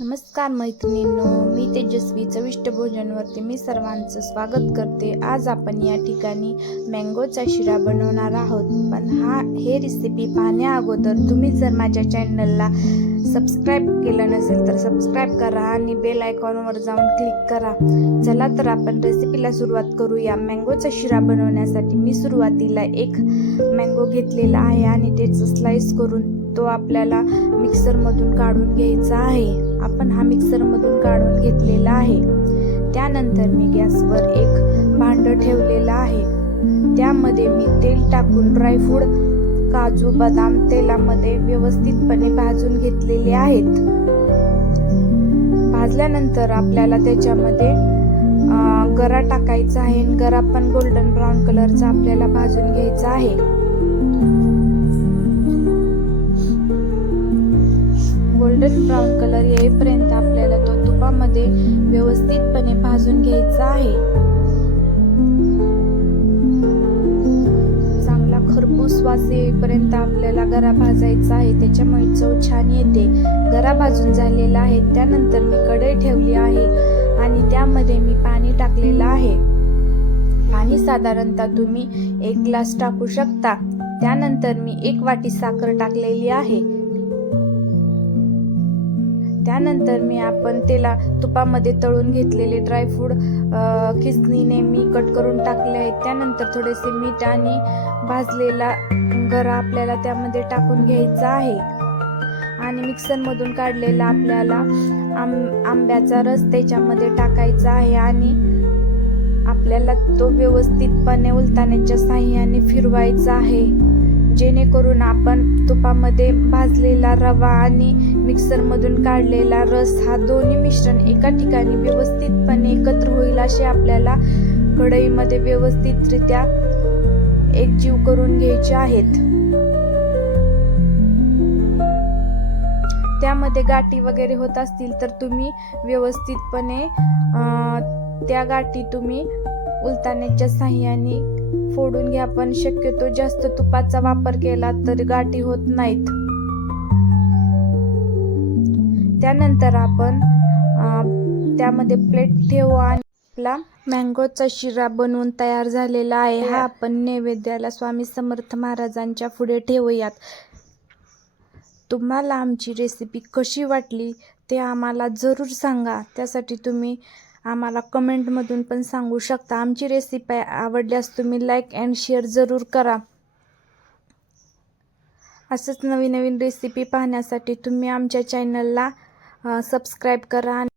नमस्कार मैत्रिणींनो मी तेजस्वी चविष्ट भोजनवरती मी सर्वांचं स्वागत करते. आज आपण या ठिकाणी मँगोचा शिरा बनवणार आहोत. पण हा हे रेसिपी पाहण्या अगोदर तुम्ही जर माझ्या चॅनलला सबस्क्राईब केलं नसेल तर सबस्क्राईब करा आणि बेल आयकॉनवर जाऊन क्लिक करा. चला तर आपण रेसिपीला सुरुवात करूया. मँगोचा शिरा बनवण्यासाठी मी सुरुवातीला एक मँगो घेतलेला आहे आणि त्याचं स्लाईस करून तो आपल्याला मिक्सरमधून काढून घ्यायचा आहे. आपण हा मिक्सरमधून काढून घेतलेला आहे. त्यानंतर मी गॅसवर एक भांडं ठेवलेलं आहे. त्यामध्ये मी तेल टाकून ड्रायफ्रूट काजू बदाम तेलामध्ये व्यवस्थितपणे भाजून घेतलेले आहेत. भाजल्यानंतर आपल्याला त्याच्यामध्ये गरा टाकायचा आहे आणि गरा पण गोल्डन ब्राऊन कलरचा आपल्याला भाजून घ्यायचा आहे. गोल्डन ब्राऊन कलर येईपर्यंत आपल्याला तो तुपामध्ये व्यवस्थितपणे भाजून घ्यायचा आहे. चांगला खरपूस वास येईपर्यंत आपल्याला गरा भाजायचा आहे. त्याच्यामुळे चव छान येते. गरा भाजून झालेला आहे. त्यानंतर मी कढई ठेवली आहे आणि त्यामध्ये मी पाणी टाकलेलं आहे. पाणी साधारणतः तुम्ही एक ग्लास टाकू शकता. त्यानंतर मी एक वाटी साखर टाकलेली आहे. त्यानंतर मी आपण त्याला तुपामध्ये तळून घेतलेले ड्रायफ्रूट खिसणीने मी कट करून टाकले आहेत. त्यानंतर थोडेसे मीठ आणि भाजलेला गरा आपल्याला त्यामध्ये टाकून घ्यायचा आहे. आणि मिक्सरमधून काढलेला आपल्याला आंब आंब्याचा रस त्याच्यामध्ये टाकायचा आहे आणि आपल्याला तो व्यवस्थितपणे उलताण्याच्या साह्याने फिरवायचा आहे. जेणेकरून आपण तुपामध्ये भाजलेला रवा आणि मिक्सरमधून काढलेला रस हा दोन्ही मिश्रण एका ठिकाणी व्यवस्थितपणे एकत्र होईल असे आपल्याला कढईमध्ये व्यवस्थितरित्या एकजीव करून घ्यायचे आहेत. त्यामध्ये गाठी वगैरे होत असतील तर तुम्ही व्यवस्थितपणे त्या गाठी तुम्ही उलताण्याच्या साह्याने फोडून घ्या पण शक्यतो जास्त तुपाचा वापर केला तर गाठी होत नाहीत. त्यानंतर आपण त्यामध्ये प्लेट ठेवू आणि आपला मँगोचा शिरा बनवून तयार झालेला आहे. हा आपण नैवेद्याला स्वामी समर्थ महाराजांच्या पुढे ठेवूयात. तुम्हाला आमची रेसिपी कशी वाटली ते आम्हाला जरूर सांगा. त्यासाठी तुम्ही आम्हाला कमेंटमधून पण सांगू शकता. आमची रेसिपी आवडल्यास तुम्ही लाईक अँड शेअर जरूर करा. असंच नवीन नवीन रेसिपी पाहण्यासाठी तुम्ही आमच्या चॅनलला सबस्क्राईब करा आणि